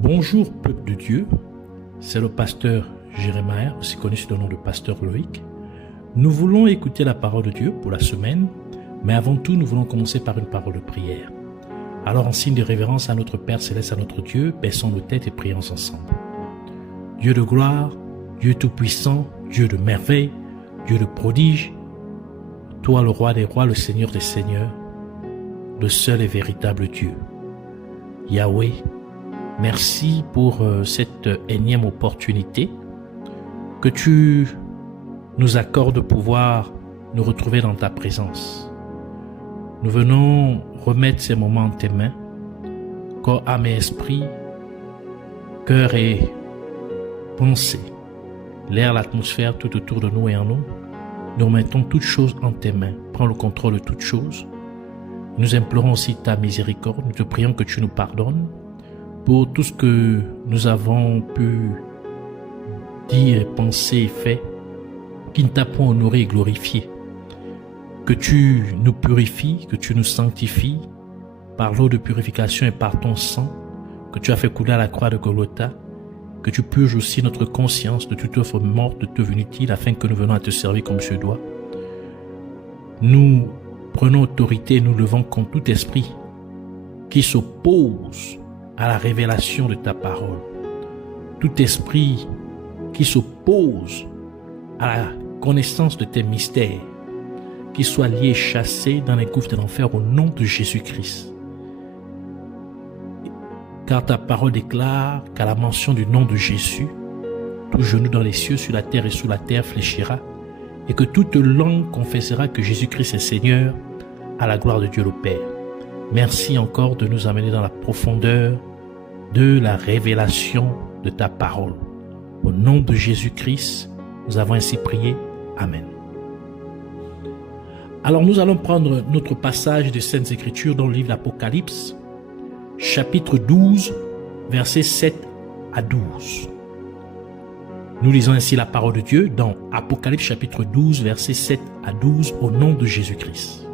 Bonjour peuple de Dieu, c'est le pasteur Jérémie, aussi connu sous le nom de pasteur Loïc. Nous voulons écouter la parole de Dieu pour la semaine, mais avant tout nous voulons commencer par une parole de prière. Alors en signe de révérence à notre Père Céleste, à notre Dieu, baissons nos têtes et prions ensemble. Dieu de gloire, Dieu tout-puissant, Dieu de merveille, Dieu de prodige, toi le roi des rois, le Seigneur des seigneurs, le seul et véritable Dieu. Yahweh, merci pour cette énième opportunité que tu nous accordes de pouvoir nous retrouver dans ta présence. Nous venons remettre ces moments en tes mains, corps, âme et esprit, cœur et pensée, l'air, l'atmosphère tout autour de nous et en nous. Nous remettons toutes choses en tes mains. Prends le contrôle de toutes choses. Nous implorons aussi ta miséricorde. Nous te prions que tu nous pardonnes pour tout ce que nous avons pu dire, penser et fait qui ne t'a point honoré et glorifié. Que tu nous purifies, que tu nous sanctifies par l'eau de purification et par ton sang que tu as fait couler à la croix de Golgotha, que tu purges aussi notre conscience de toute œuvre morte, de toute inutile, afin que nous venons à te servir comme tu dois. Nous prenons autorité et nous levons contre tout esprit qui s'oppose à la révélation de ta parole. Tout esprit qui s'oppose à la connaissance de tes mystères, qui soit lié et chassé dans les gouffres de l'enfer au nom de Jésus-Christ. Car ta parole déclare qu'à la mention du nom de Jésus, tout genou dans les cieux, sur la terre et sous la terre fléchira, et que toute langue confessera que Jésus-Christ est Seigneur, à la gloire de Dieu le Père. Merci encore de nous amener dans la profondeur de la révélation de ta parole. Au nom de Jésus-Christ, nous avons ainsi prié. Amen. Alors nous allons prendre notre passage des Saintes Écritures dans le livre d'Apocalypse, chapitre 12, versets 7 à 12. Nous lisons ainsi la parole de Dieu dans Apocalypse chapitre 12, versets 7 à 12, au nom de Jésus-Christ.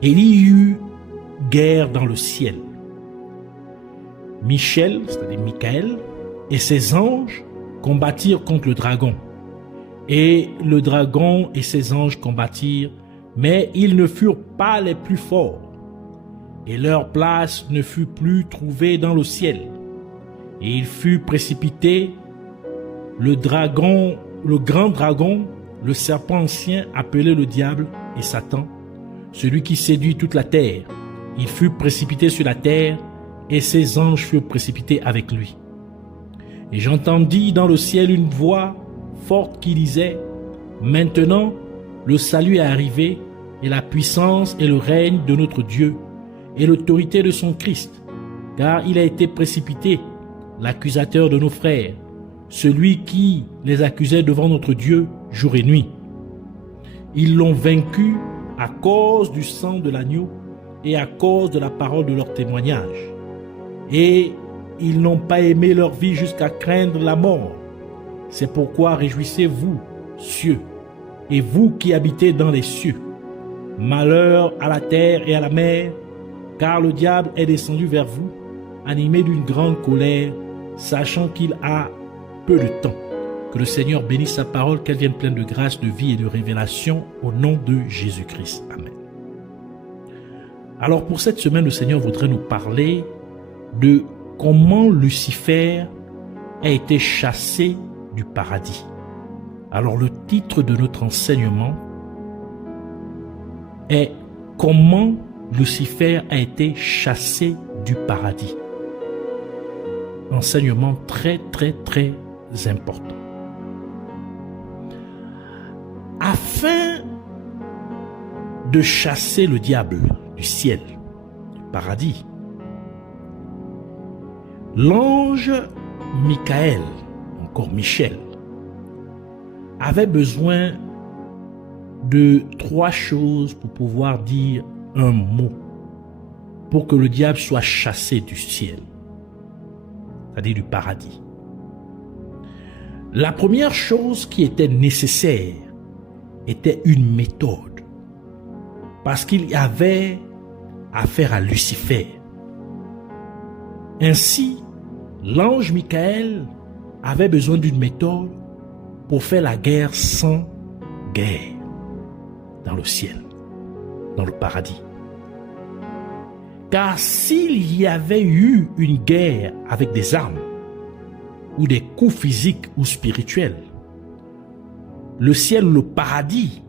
Et il y eut guerre dans le ciel. Michel, c'est-à-dire Michael, et ses anges combattirent contre le dragon. Et le dragon et ses anges combattirent, mais ils ne furent pas les plus forts. Et leur place ne fut plus trouvée dans le ciel. Et il fut précipité, le grand dragon, le serpent ancien appelé le diable et Satan, celui qui séduit toute la terre. Il fut précipité sur la terre, et ses anges furent précipités avec lui. Et j'entendis dans le ciel une voix forte qui disait: Maintenant, le salut est arrivé, et la puissance et le règne de notre Dieu, et l'autorité de son Christ, car il a été précipité, l'accusateur de nos frères, celui qui les accusait devant notre Dieu jour et nuit. Ils l'ont vaincu à cause du sang de l'agneau et à cause de la parole de leur témoignage. Et ils n'ont pas aimé leur vie jusqu'à craindre la mort. C'est pourquoi réjouissez-vous, cieux, et vous qui habitez dans les cieux. Malheur à la terre et à la mer, car le diable est descendu vers vous, animé d'une grande colère, sachant qu'il a peu de temps. Que le Seigneur bénisse sa parole, qu'elle vienne pleine de grâce, de vie et de révélation, au nom de Jésus-Christ. Amen. Alors pour cette semaine, le Seigneur voudrait nous parler de comment Lucifer a été chassé du paradis. Alors le titre de notre enseignement est « Comment Lucifer a été chassé du paradis ». Enseignement très important. Afin de chasser le diable du ciel, du paradis, l'ange Michael, encore Michel, avait besoin de 3 choses pour pouvoir dire un mot, pour que le diable soit chassé du ciel, c'est-à-dire du paradis. La première chose qui était nécessaire était une méthode, parce qu'il y avait affaire à Lucifer. Ainsi, L'ange Michael avait besoin d'une méthode pour faire la guerre sans guerre dans le ciel, dans le paradis. Car s'il y avait eu une guerre avec des armes ou des coups physiques ou spirituels, le ciel ou le paradis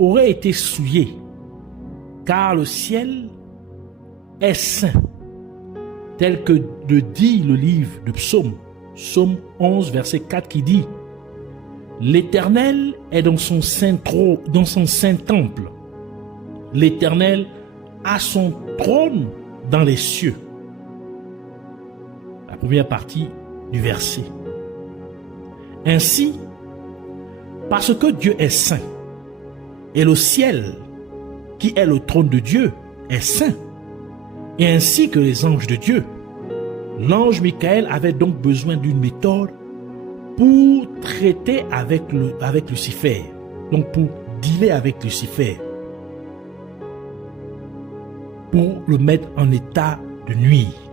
aurait été souillé, car le ciel est saint, tel que le dit le livre de Psaume 11, verset 4 qui dit « L'Éternel est dans son saint temple. L'Éternel a son trône dans les cieux. » La première partie du verset. Ainsi, parce que Dieu est saint, et le ciel, qui est le trône de Dieu, est saint, et ainsi que les anges de Dieu, l'ange Michael avait donc besoin d'une méthode pour traiter avec Lucifer, donc pour dealer avec Lucifer, pour le mettre en état de nuire.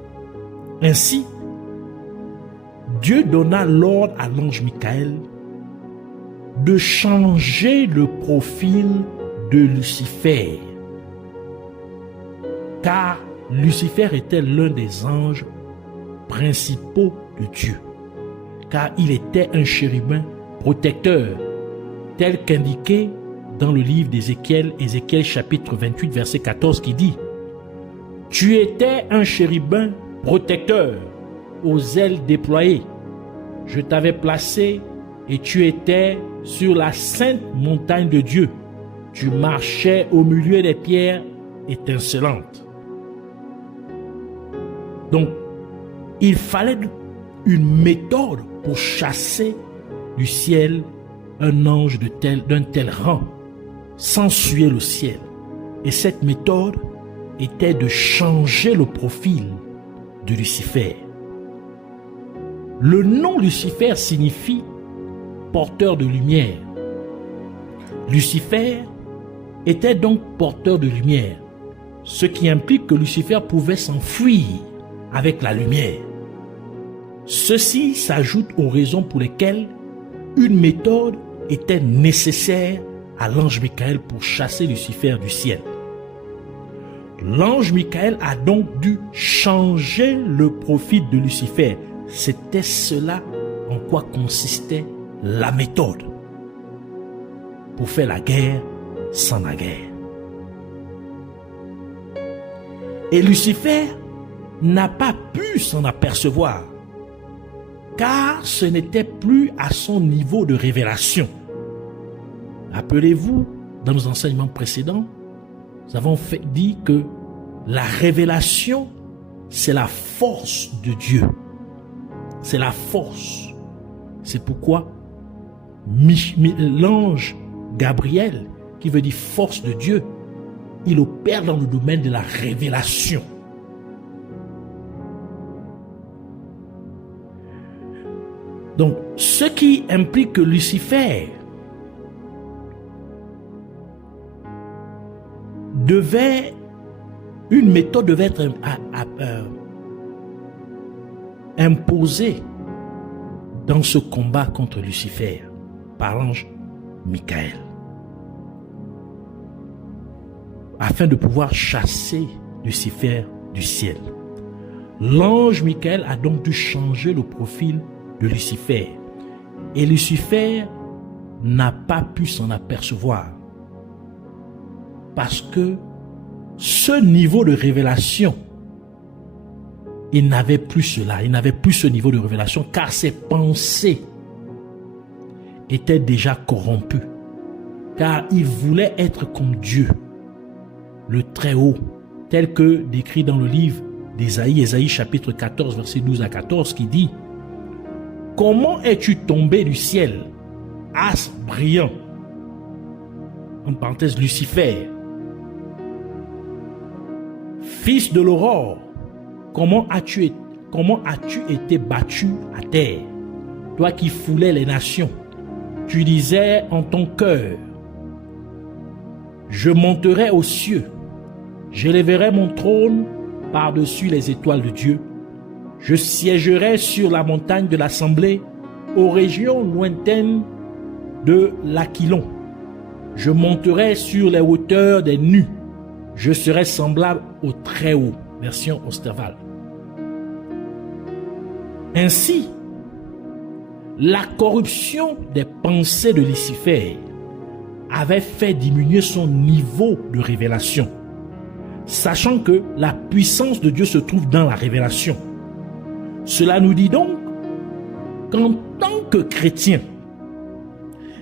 Ainsi, Dieu donna l'ordre à l'ange Michael de changer le profil de Lucifer, car Lucifer était l'un des anges principaux de Dieu, car il était un chérubin protecteur, tel qu'indiqué dans le livre d'Ézéchiel, Ézéchiel chapitre 28, verset 14, qui dit « Tu étais un chérubin protecteur, aux ailes déployées. Je t'avais placé et tu étais sur la sainte montagne de Dieu. Tu marchais au milieu des pierres étincelantes. » Donc, il fallait une méthode pour chasser du ciel un ange d'un tel rang, sans souiller le ciel. Et cette méthode était de changer le profil de Lucifer. Le nom Lucifer signifie porteur de lumière. Lucifer était donc porteur de lumière, ce qui implique que Lucifer pouvait s'enfuir avec la lumière. Ceci s'ajoute aux raisons pour lesquelles une méthode était nécessaire à l'ange Michael pour chasser Lucifer du ciel. L'ange Michael a donc dû changer le profil de Lucifer. C'était cela en quoi consistait la méthode pour faire la guerre sans la guerre. Et Lucifer n'a pas pu s'en apercevoir, car ce n'était plus à son niveau de révélation. Rappelez-vous, dans nos enseignements précédents, nous avons dit que la révélation, c'est la force de Dieu. C'est la force. C'est pourquoi l'ange Gabriel, qui veut dire force de Dieu, il opère dans le domaine de la révélation. Donc, ce qui implique que Lucifer une méthode devait être imposée dans ce combat contre Lucifer par l'ange Michael, afin de pouvoir chasser Lucifer du ciel. L'ange Michael a donc dû changer le profil de Lucifer, et Lucifer n'a pas pu s'en apercevoir, parce que ce niveau de révélation, il n'avait plus cela, il n'avait plus ce niveau de révélation, car ses pensées étaient déjà corrompues, car il voulait être comme Dieu, le Très-Haut, tel que décrit dans le livre d'Ésaïe, Ésaïe chapitre 14, verset 12 à 14, qui dit « Comment es-tu tombé du ciel, astre brillant ?» En parenthèse, Lucifer. « Fils de l'aurore, comment as-tu été battu à terre, toi qui foulais les nations? Tu disais en ton cœur, je monterai aux cieux, j'élèverai mon trône par-dessus les étoiles de Dieu. Je siégerai sur la montagne de l'Assemblée, aux régions lointaines de l'Aquilon. Je monterai sur les hauteurs des nus. Je serai semblable au Très-Haut. Version Osterwald. Ainsi, la corruption des pensées de Lucifer avait fait diminuer son niveau de révélation, sachant que la puissance de Dieu se trouve dans la révélation. Cela nous dit donc qu'en tant que chrétien,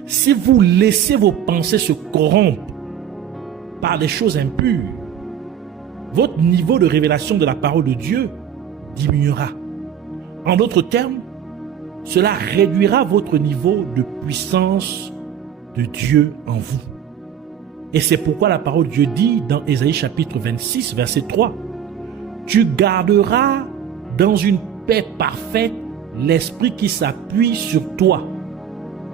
si vous laissez vos pensées se corrompre par des choses impures, votre niveau de révélation de la parole de Dieu diminuera. En d'autres termes, cela réduira votre niveau de puissance de Dieu en vous. Et c'est pourquoi la parole de Dieu dit dans Ésaïe chapitre 26, verset 3, « Tu garderas dans une paix parfaite l'esprit qui s'appuie sur toi,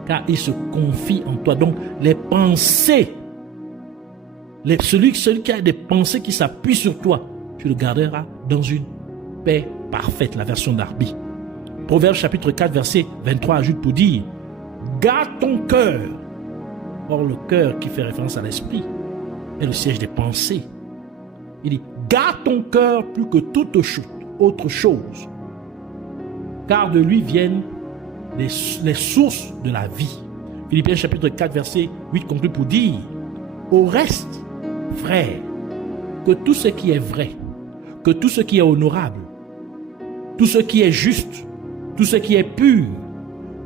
car il se confie en toi. » Donc, les pensées, celui qui a des pensées qui s'appuient sur toi, tu le garderas dans une paix parfaite, la version d'Arby. Proverbe chapitre 4, verset 23 ajoute pour dire, « Garde ton cœur. » Or, le cœur qui fait référence à l'esprit est le siège des pensées. Il dit, « Garde ton cœur plus que toute autre chose, car de lui viennent les sources de la vie. » Philippiens chapitre 4, verset 8 conclut pour dire, « Au reste, frères, que tout ce qui est vrai, que tout ce qui est honorable, tout ce qui est juste, tout ce qui est pur,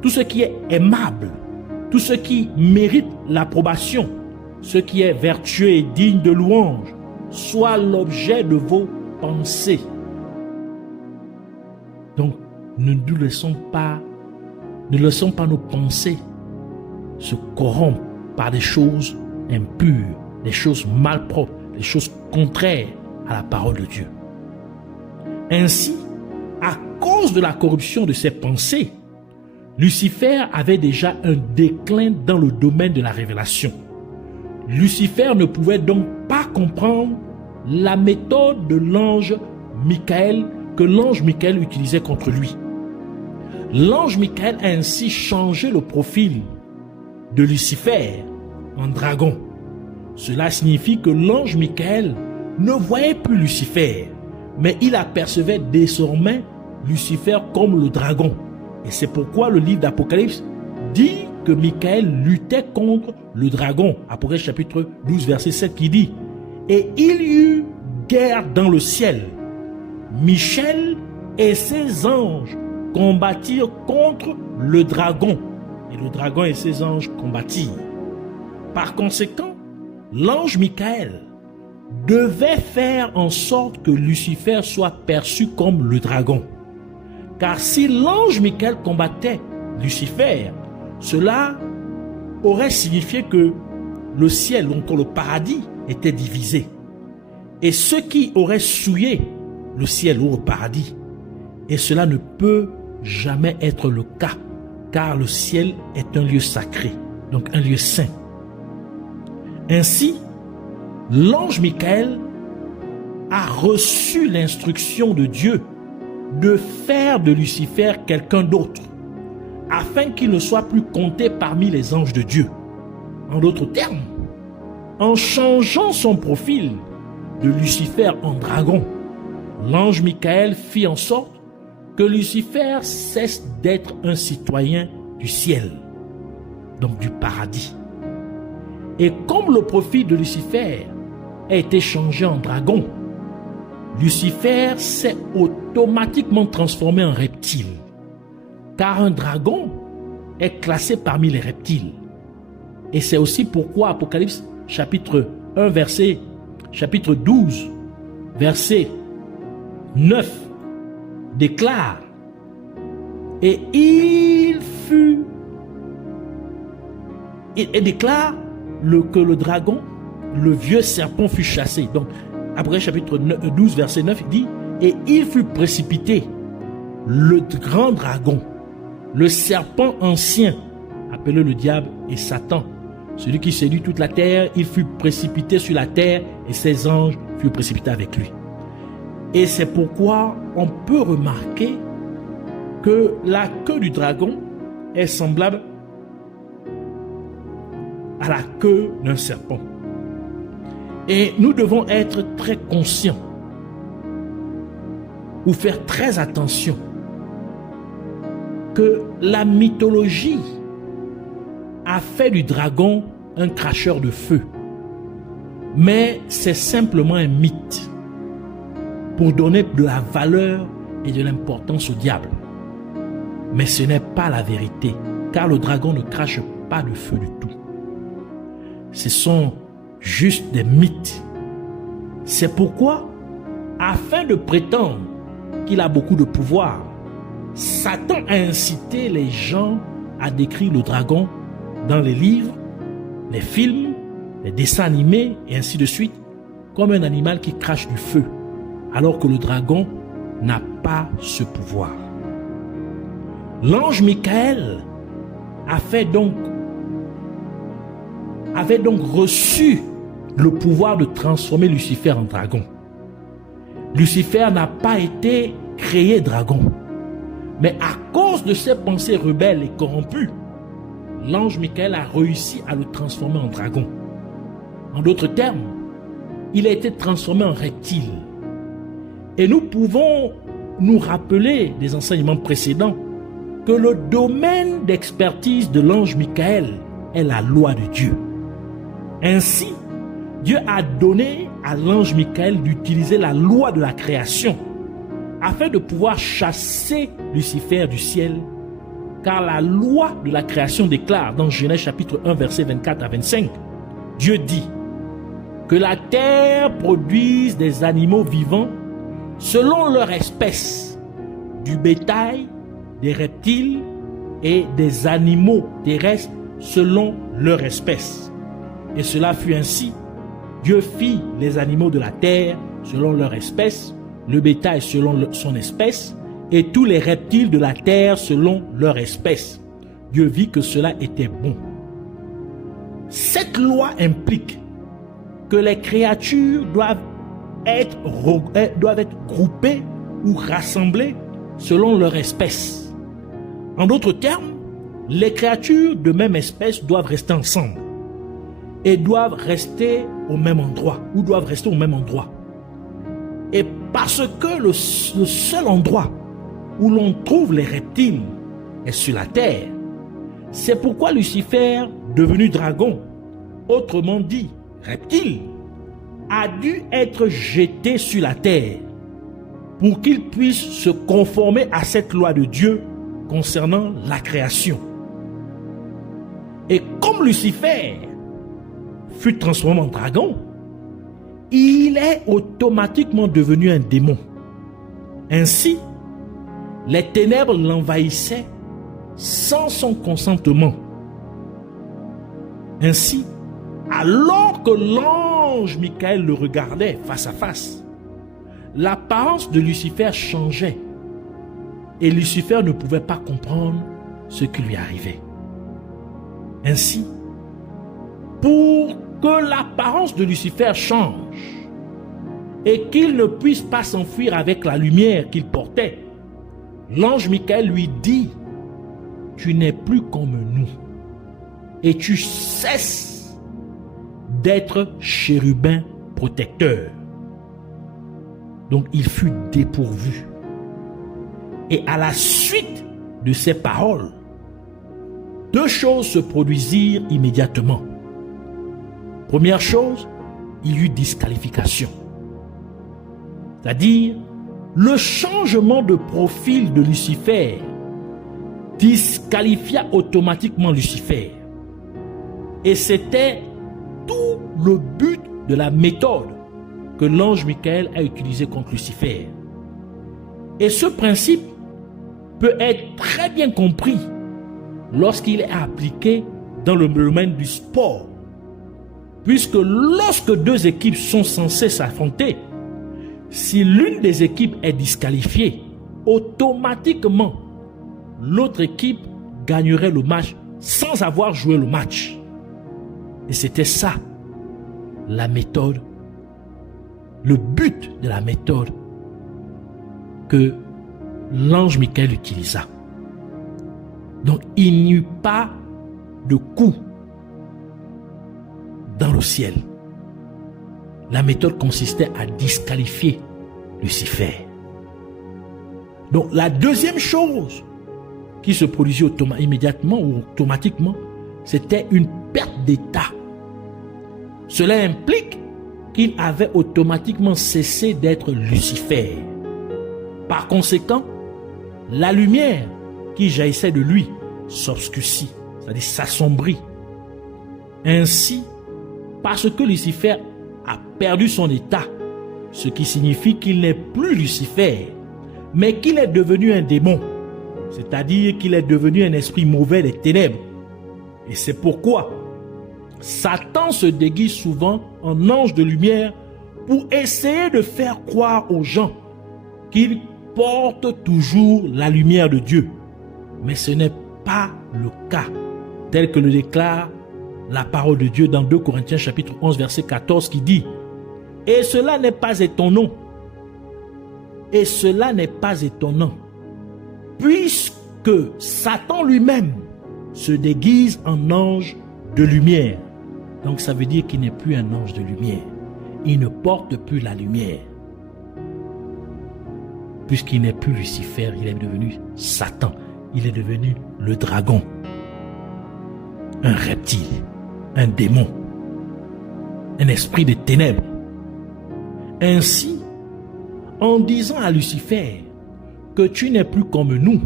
tout ce qui est aimable, tout ce qui mérite l'approbation, ce qui est vertueux et digne de louange, soit l'objet de vos pensées. » Donc, ne laissons pas nos pensées se corrompre par des choses impures, des choses malpropres, des choses contraires à la parole de Dieu. Ainsi, à cause de la corruption de ses pensées, Lucifer avait déjà un déclin dans le domaine de la révélation. Lucifer ne pouvait donc pas comprendre la méthode de l'ange Michael que l'ange Michael utilisait contre lui. L'ange Michael a ainsi changé le profil de Lucifer en dragon. Cela signifie que l'ange Michael ne voyait plus Lucifer, mais il apercevait désormais Lucifer comme le dragon. Et c'est pourquoi le livre d'Apocalypse dit que Michael luttait contre le dragon. Apocalypse chapitre 12, verset 7 qui dit, « Et il y eut guerre dans le ciel. Michel et ses anges combattirent contre le dragon. » Et le dragon et ses anges combattirent. Par conséquent, l'ange Michael devait faire en sorte que Lucifer soit perçu comme le dragon. Car si l'ange Michael combattait Lucifer, cela aurait signifié que le ciel, donc le paradis, était divisé. Et ceux qui auraient souillé le ciel ou le paradis, et cela ne peut jamais être le cas, car le ciel est un lieu sacré, donc un lieu saint. Ainsi, l'ange Michael a reçu l'instruction de Dieu de faire de Lucifer quelqu'un d'autre, afin qu'il ne soit plus compté parmi les anges de Dieu. En d'autres termes, en changeant son profil de Lucifer en dragon, l'ange Michael fit en sorte que Lucifer cesse d'être un citoyen du ciel, donc du paradis. Et comme le profil de Lucifer a été changé en dragon, Lucifer s'est automatiquement transformé en reptile, car un dragon est classé parmi les reptiles. Et c'est aussi pourquoi Apocalypse chapitre 1 chapitre 12 verset 9 déclare, et déclare que le dragon, le vieux serpent fut chassé. Donc après chapitre 12 verset 9 il dit, et il fut précipité, le grand dragon, le serpent ancien, appelé le diable et Satan, celui qui séduit toute la terre, il fut précipité sur la terre et ses anges furent précipités avec lui. Et c'est pourquoi on peut remarquer que la queue du dragon est semblable à la queue d'un serpent. Et nous devons être très conscients ou faire très attention que la mythologie a fait du dragon un cracheur de feu. Mais c'est simplement un mythe pour donner de la valeur et de l'importance au diable. Mais ce n'est pas la vérité, car le dragon ne crache pas de feu du tout. Ce sont juste des mythes. C'est pourquoi, afin de prétendre qu'il a beaucoup de pouvoir, Satan a incité les gens à décrire le dragon dans les livres, les films, les dessins animés et ainsi de suite, comme un animal qui crache du feu, alors que le dragon n'a pas ce pouvoir. L'ange Michael avait donc reçu le pouvoir de transformer Lucifer en dragon. Lucifer n'a pas été créé dragon, mais à cause de ses pensées rebelles et corrompues, l'ange Michael a réussi à le transformer en dragon. En d'autres termes, il a été transformé en reptile. Et nous pouvons nous rappeler des enseignements précédents que le domaine d'expertise de l'ange Michael est la loi de Dieu. Ainsi, Dieu a donné à l'ange Michael d'utiliser la loi de la création afin de pouvoir chasser Lucifer du ciel, car la loi de la création déclare dans Genèse chapitre 1 versets 24 à 25, Dieu dit que la terre produise des animaux vivants selon leur espèce, du bétail, des reptiles et des animaux terrestres selon leur espèce. Et cela fut ainsi. Dieu fit les animaux de la terre selon leur espèce, le bétail selon son espèce, et tous les reptiles de la terre selon leur espèce. Dieu vit que cela était bon. Cette loi implique que les créatures doivent être groupées ou rassemblées selon leur espèce. En d'autres termes, les créatures de même espèce doivent rester ensemble et doivent rester au même endroit ou doivent rester au même endroit. Et parce que le seul endroit où l'on trouve les reptiles est sur la terre, c'est pourquoi Lucifer, devenu dragon, autrement dit reptile, a dû être jeté sur la terre pour qu'il puisse se conformer à cette loi de Dieu concernant la création. Et comme Lucifer fut transformé en dragon, il est automatiquement devenu un démon. Ainsi, les ténèbres l'envahissaient sans son consentement. Ainsi, alors que l'ange Michael le regardait face à face, l'apparence de Lucifer changeait et Lucifer ne pouvait pas comprendre ce qui lui arrivait. Ainsi, pour que l'apparence de Lucifer change et qu'il ne puisse pas s'enfuir avec la lumière qu'il portait, l'ange Michael lui dit: « Tu n'es plus comme nous et tu cesses d'être chérubin protecteur. » Donc il fut dépourvu. Et à la suite de ces paroles, deux choses se produisirent immédiatement. Première chose, il y eut disqualification. C'est-à-dire, le changement de profil de Lucifer disqualifia automatiquement Lucifer. Et c'était tout le but de la méthode que l'ange Michael a utilisée contre Lucifer. Et ce principe peut être très bien compris lorsqu'il est appliqué dans le domaine du sport. Puisque lorsque deux équipes sont censées s'affronter, si l'une des équipes est disqualifiée, automatiquement, l'autre équipe gagnerait le match sans avoir joué le match. Et c'était ça, la méthode, le but de la méthode que l'ange Michael utilisa. Donc, il n'y eut pas de coup dans le ciel. La méthode consistait à disqualifier Lucifer. Donc, la deuxième chose qui se produisit immédiatement ou automatiquement, c'était une perte d'état. Cela implique qu'il avait automatiquement cessé d'être Lucifer. Par conséquent, la lumière qui jaillissait de lui s'obscurcit, c'est-à-dire s'assombrit. Ainsi, parce que Lucifer a perdu son état, ce qui signifie qu'il n'est plus Lucifer, mais qu'il est devenu un démon, c'est-à-dire qu'il est devenu un esprit mauvais des ténèbres. Et c'est pourquoi Satan se déguise souvent en ange de lumière pour essayer de faire croire aux gens qu'il porte toujours la lumière de Dieu. Mais ce n'est pas le cas, tel que le déclare la parole de Dieu dans 2 Corinthiens chapitre 11 verset 14 qui dit « Et cela n'est pas étonnant. Et cela n'est pas étonnant, puisque Satan lui-même se déguise en ange de lumière. » Donc ça veut dire qu'il n'est plus un ange de lumière. Il ne porte plus la lumière. Puisqu'il n'est plus Lucifer, il est devenu Satan. Il est devenu le dragon. Un reptile, un démon, un esprit des ténèbres. Ainsi, en disant à Lucifer que tu n'es plus comme nous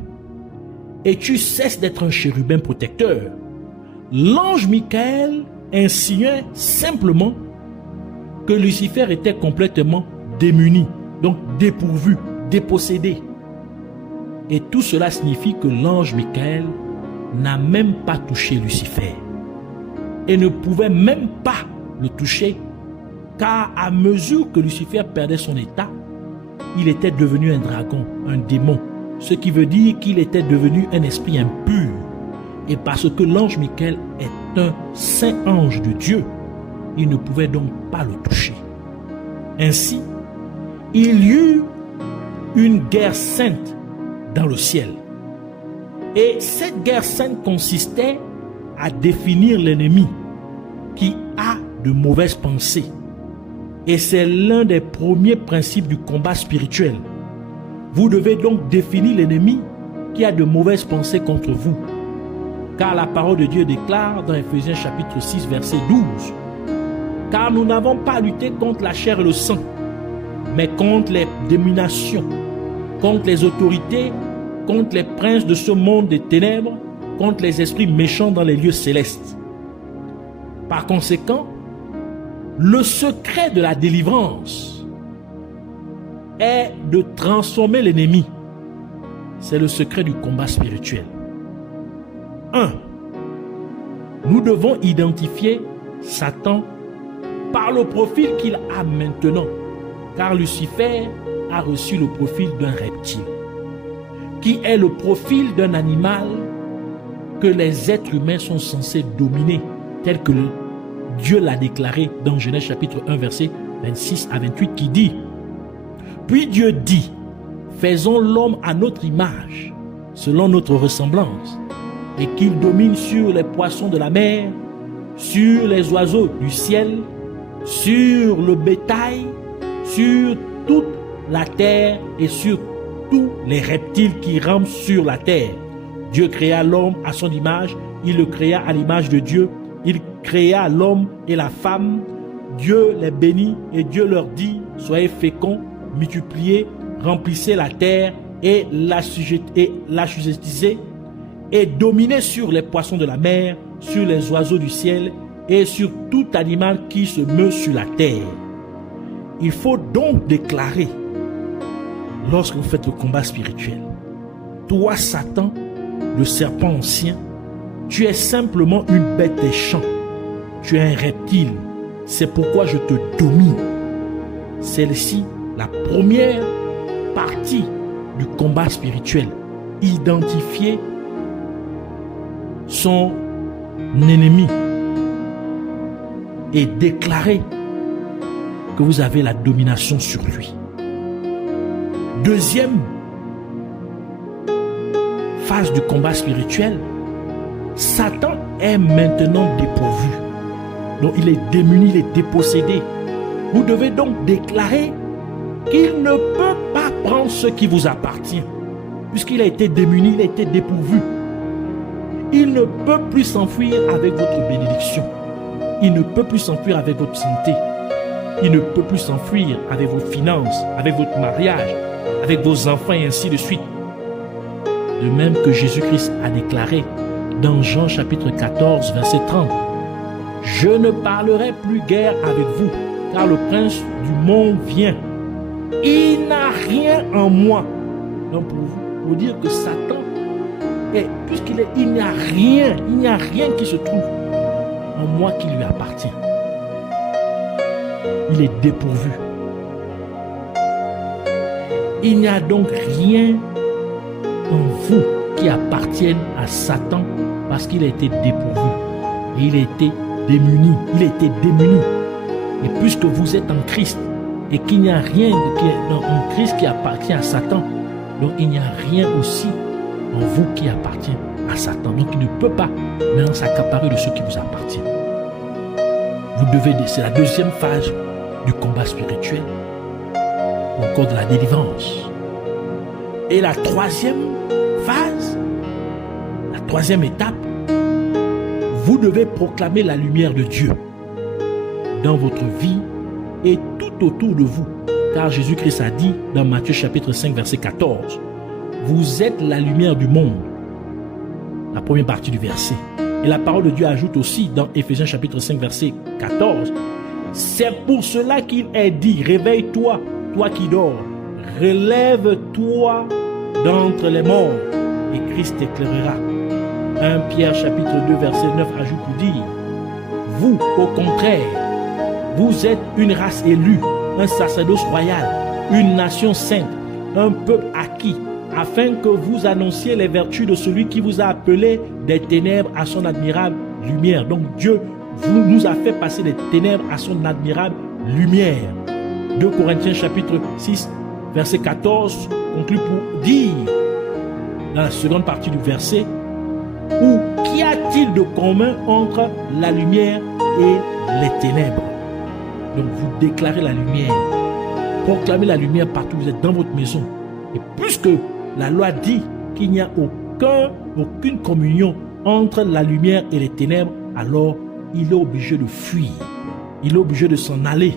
et tu cesses d'être un chérubin protecteur, l'ange Michael insinuait simplement que Lucifer était complètement démuni, donc dépourvu, dépossédé. Et tout cela signifie que l'ange Michael n'a même pas touché Lucifer et ne pouvait même pas le toucher, car à mesure que Lucifer perdait son état, il était devenu un dragon, un démon, ce qui veut dire qu'il était devenu un esprit impur. Et parce que l'ange Michael est un saint ange de Dieu, il ne pouvait donc pas le toucher. Ainsi, il y eut une guerre sainte dans le ciel. Et cette guerre sainte consistait à définir l'ennemi qui a de mauvaises pensées. Et c'est l'un des premiers principes du combat spirituel. Vous devez donc définir l'ennemi qui a de mauvaises pensées contre vous. Car la parole de Dieu déclare dans Ephésiens chapitre 6 verset 12 « Car nous n'avons pas à lutter contre la chair et le sang, mais contre les dominations, contre les autorités, contre les princes de ce monde des ténèbres, contre les esprits méchants dans les lieux célestes. » Par conséquent, le secret de la délivrance est de transformer l'ennemi. C'est le secret du combat spirituel. 1. Nous devons identifier Satan par le profil qu'il a maintenant, car Lucifer a reçu le profil d'un reptile, qui est le profil d'un animal que les êtres humains sont censés dominer, tel que Dieu l'a déclaré dans Genèse chapitre 1 verset 26 à 28 qui dit « Puis Dieu dit, faisons l'homme à notre image, selon notre ressemblance, et qu'il domine sur les poissons de la mer, sur les oiseaux du ciel, sur le bétail, sur toute la terre et sur tous les reptiles qui rampent sur la terre. Dieu créa l'homme à son image, il le créa à l'image de Dieu, il créa l'homme et la femme. Dieu les bénit et Dieu leur dit, soyez féconds, multipliez, remplissez la terre et l'assujettissez et dominez sur les poissons de la mer, sur les oiseaux du ciel et sur tout animal qui se meut sur la terre. Il faut donc déclarer, lorsque vous faites le combat spirituel, toi Satan, le serpent ancien, tu es simplement une bête des champs, tu es un reptile, c'est pourquoi je te domine. Celle-ci, la première partie du combat spirituel, identifier son ennemi et déclarer que vous avez la domination sur lui. Deuxième phase du combat spirituel, Satan est maintenant dépourvu. Donc il est démuni, il est dépossédé. Vous devez donc déclarer qu'il ne peut pas prendre ce qui vous appartient, puisqu'il a été démuni, il a été dépourvu. Il ne peut plus s'enfuir avec votre bénédiction. Il ne peut plus s'enfuir avec votre santé. Il ne peut plus s'enfuir avec vos finances, avec votre mariage, avec vos enfants et ainsi de suite. De même que Jésus-Christ a déclaré dans Jean chapitre 14, verset 30, « Je ne parlerai plus guère avec vous, car le prince du monde vient. Il n'a rien en moi. » Donc pour vous dire que Satan, il n'y a rien qui se trouve en moi qui lui appartient. Il est dépourvu. Il n'y a donc rien en vous qui appartienne à Satan parce qu'il a été dépourvu. Et il a été démuni. Il a été démuni. Et puisque vous êtes en Christ et qu'il n'y a rien en Christ qui appartient à Satan, donc il n'y a rien aussi en vous qui appartient à Satan. Donc il ne peut pas maintenant s'accaparer de ce qui vous appartient. C'est la deuxième phase du combat spirituel, ou encore de la délivrance. Et la troisième phase, la troisième étape, vous devez proclamer la lumière de Dieu dans votre vie et tout autour de vous. Car Jésus-Christ a dit dans Matthieu chapitre 5 verset 14, « Vous êtes la lumière du monde ». La première partie du verset. Et la parole de Dieu ajoute aussi dans Éphésiens chapitre 5 verset 14, « C'est pour cela qu'il est dit, réveille-toi, toi qui dors, relève-toi d'entre les morts, et Christ t'éclairera. » 1 Pierre chapitre 2 verset 9 ajoute pour dire, « Vous, au contraire, vous êtes une race élue, un sacerdoce royal, une nation sainte, un peuple acquis, afin que vous annonciez les vertus de celui qui vous a appelé des ténèbres à son admirable lumière. » Donc Dieu nous a fait passer des ténèbres à son admirable lumière. 2 Corinthiens chapitre 6 verset 14 conclut pour dire, dans la seconde partie du verset, « Ou qu'y a-t-il de commun entre la lumière et les ténèbres ?» Donc vous déclarez la lumière, proclamez la lumière partout où vous êtes, dans votre maison. Et puisque la loi dit qu'il n'y a aucune communion entre la lumière et les ténèbres, alors il est obligé de fuir, il est obligé de s'en aller.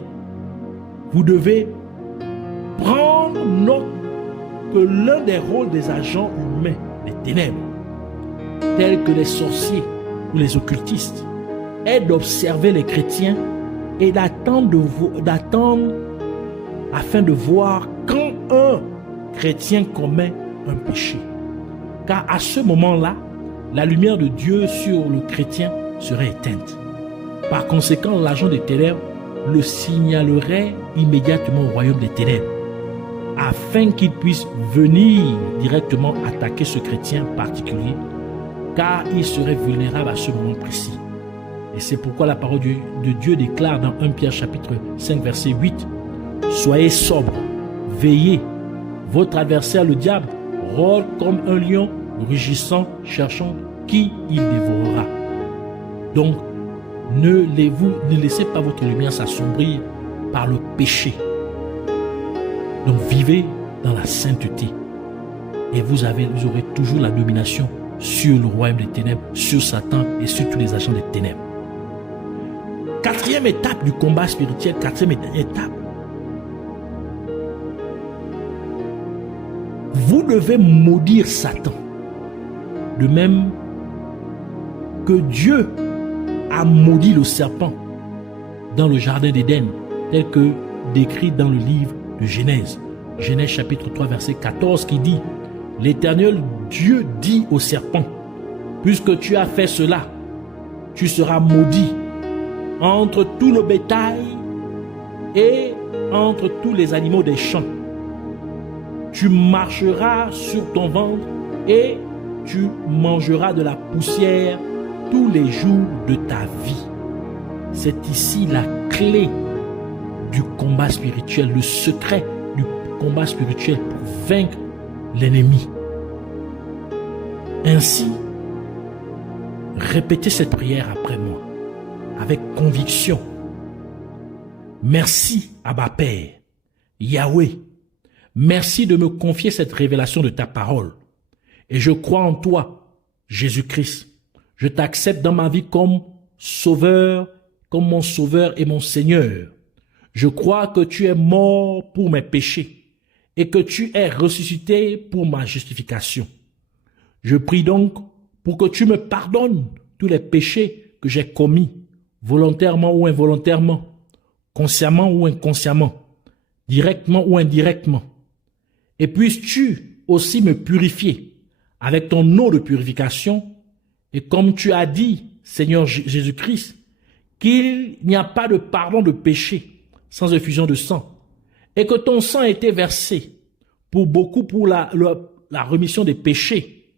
Vous devez prendre note que l'un des rôles des agents humains des ténèbres, tels que les sorciers ou les occultistes, est d'observer les chrétiens et d'attendre afin de voir quand un chrétien commet un péché. Car à ce moment-là, la lumière de Dieu sur le chrétien serait éteinte. Par conséquent, l'agent des ténèbres le signalerait immédiatement au royaume des ténèbres, afin qu'il puisse venir directement attaquer ce chrétien particulier, car il serait vulnérable à ce moment précis. Et c'est pourquoi la parole de Dieu déclare dans 1 Pierre chapitre 5 verset 8, « Soyez sobres, veillez, votre adversaire le diable rôde comme un lion rugissant, cherchant qui il dévorera. » Donc, ne laissez pas votre lumière s'assombrir par le péché. Donc, vivez dans la sainteté. Et vous aurez toujours la domination sur le royaume des ténèbres, sur Satan et sur tous les agents des ténèbres. Quatrième étape du combat spirituel, quatrième étape. Vous devez maudire Satan. De même que Dieu a maudit le serpent dans le jardin d'Éden, tel que décrit dans le livre de Genèse. Genèse chapitre 3 verset 14 qui dit, « L'Éternel Dieu dit au serpent, puisque tu as fait cela, tu seras maudit entre tout le bétail et entre tous les animaux des champs. Tu marcheras sur ton ventre et tu mangeras de la poussière tous les jours de ta vie. » C'est ici la clé du combat spirituel, le secret du combat spirituel pour vaincre l'ennemi. Ainsi, répétez cette prière après moi, avec conviction. Merci, Abba Père, Yahweh. Merci de me confier cette révélation de ta parole. Et je crois en toi, Jésus-Christ. Je t'accepte dans ma vie comme sauveur, comme mon sauveur et mon Seigneur. Je crois que tu es mort pour mes péchés et que tu es ressuscité pour ma justification. Je prie donc pour que tu me pardonnes tous les péchés que j'ai commis, volontairement ou involontairement, consciemment ou inconsciemment, directement ou indirectement. Et puisses-tu aussi me purifier avec ton eau de purification, et comme tu as dit, Seigneur Jésus-Christ, qu'il n'y a pas de pardon de péché sans effusion de sang, et que ton sang a été versé pour beaucoup pour la remission des péchés.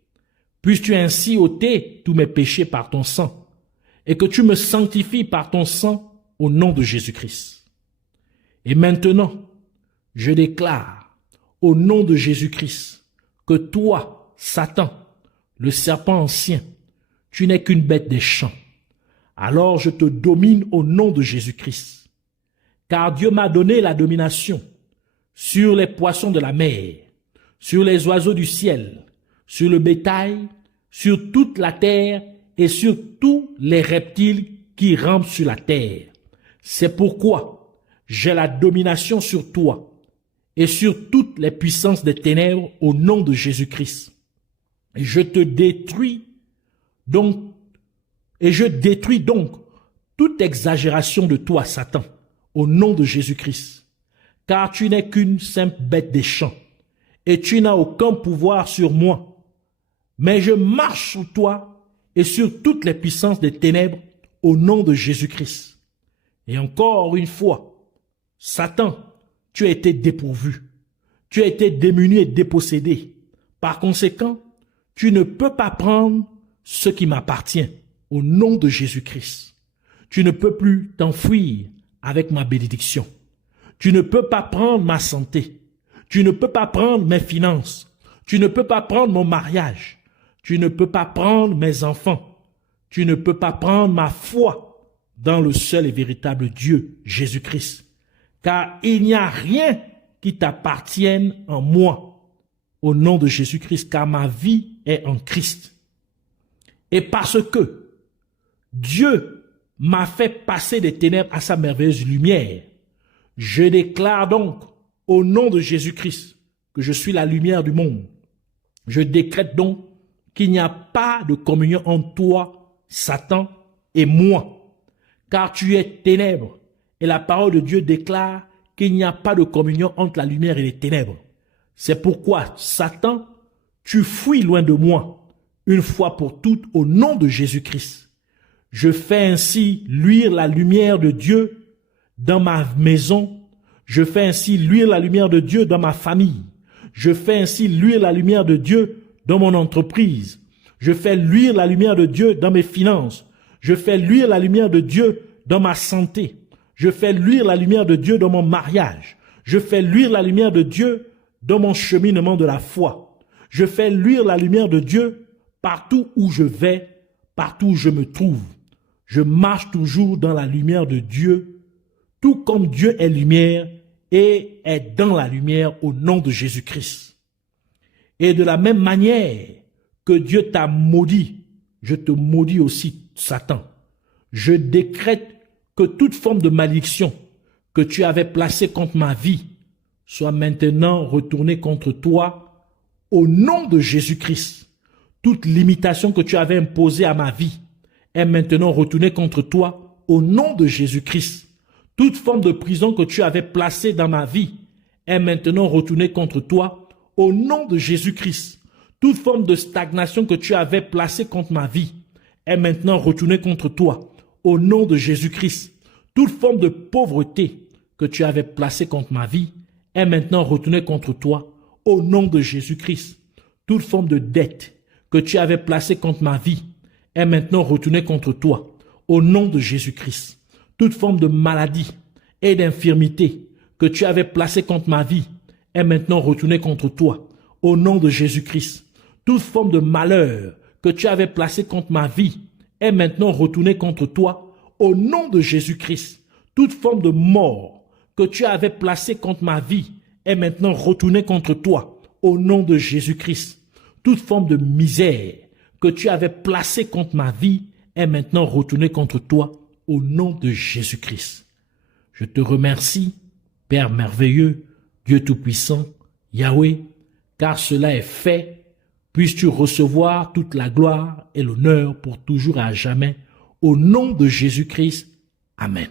Puisses-tu ainsi ôter tous mes péchés par ton sang, et que tu me sanctifies par ton sang au nom de Jésus-Christ. Et maintenant, je déclare au nom de Jésus-Christ que toi, Satan, le serpent ancien, tu n'es qu'une bête des champs. Alors je te domine au nom de Jésus-Christ. Car Dieu m'a donné la domination sur les poissons de la mer, sur les oiseaux du ciel, sur le bétail, sur toute la terre et sur tous les reptiles qui rampent sur la terre. C'est pourquoi j'ai la domination sur toi et sur toutes les puissances des ténèbres au nom de Jésus-Christ. Et je détruis donc toute exagération de toi, Satan, au nom de Jésus-Christ. Car tu n'es qu'une simple bête des champs et tu n'as aucun pouvoir sur moi. Mais je marche sur toi et sur toutes les puissances des ténèbres au nom de Jésus-Christ. Et encore une fois, Satan, tu as été dépourvu, tu as été démuni et dépossédé. Par conséquent, tu ne peux pas prendre ce qui m'appartient au nom de Jésus-Christ. Tu ne peux plus t'enfuir avec ma bénédiction. Tu ne peux pas prendre ma santé. Tu ne peux pas prendre mes finances. Tu ne peux pas prendre mon mariage. Tu ne peux pas prendre mes enfants. Tu ne peux pas prendre ma foi dans le seul et véritable Dieu, Jésus-Christ. Car il n'y a rien qui t'appartienne en moi, au nom de Jésus-Christ, car ma vie est en Christ. Et parce que Dieu m'a fait passer des ténèbres à sa merveilleuse lumière, je déclare donc, au nom de Jésus-Christ, que je suis la lumière du monde. Je décrète donc qu'il n'y a pas de communion entre toi, Satan, et moi, car tu es ténèbres. Et la parole de Dieu déclare qu'il n'y a pas de communion entre la lumière et les ténèbres. C'est pourquoi, Satan, tu fuis loin de moi, une fois pour toutes, au nom de Jésus-Christ. Je fais ainsi luire la lumière de Dieu dans ma maison. Je fais ainsi luire la lumière de Dieu dans ma famille. Je fais ainsi luire la lumière de Dieu dans mon entreprise. Je fais luire la lumière de Dieu dans mes finances. Je fais luire la lumière de Dieu dans ma santé. Je fais luire la lumière de Dieu dans mon mariage. Je fais luire la lumière de Dieu dans mon cheminement de la foi. Je fais luire la lumière de Dieu partout où je vais, partout où je me trouve. Je marche toujours dans la lumière de Dieu, tout comme Dieu est lumière et est dans la lumière au nom de Jésus-Christ. Et de la même manière que Dieu t'a maudit, je te maudis aussi, Satan. Je décrète que toute forme de malédiction que tu avais placée contre ma vie soit maintenant retournée contre toi au nom de Jésus-Christ. Toute limitation que tu avais imposée à ma vie est maintenant retournée contre toi au nom de Jésus-Christ. Toute forme de prison que tu avais placée dans ma vie est maintenant retournée contre toi au nom de Jésus-Christ. Toute forme de stagnation que tu avais placée contre ma vie est maintenant retournée contre toi au nom de Jésus-Christ. Toute forme de pauvreté que tu avais placée contre ma vie est maintenant retournée contre toi au nom de Jésus-Christ. Toute forme de dette que tu avais placée contre ma vie est maintenant retournée contre toi au nom de Jésus-Christ. Toute forme de maladie et d'infirmité que tu avais placée contre ma vie est maintenant retournée contre toi, au nom de Jésus-Christ. Toute forme de malheur que tu avais placée contre ma vie est maintenant retournée contre toi, au nom de Jésus-Christ. Toute forme de mort que tu avais placée contre ma vie est maintenant retournée contre toi, au nom de Jésus-Christ. Toute forme de misère que tu avais placée contre ma vie est maintenant retournée contre toi, au nom de Jésus-Christ. Je te remercie, Père merveilleux, Dieu Tout-Puissant, Yahweh, car cela est fait. Puisses-tu recevoir toute la gloire et l'honneur pour toujours et à jamais, au nom de Jésus-Christ. Amen.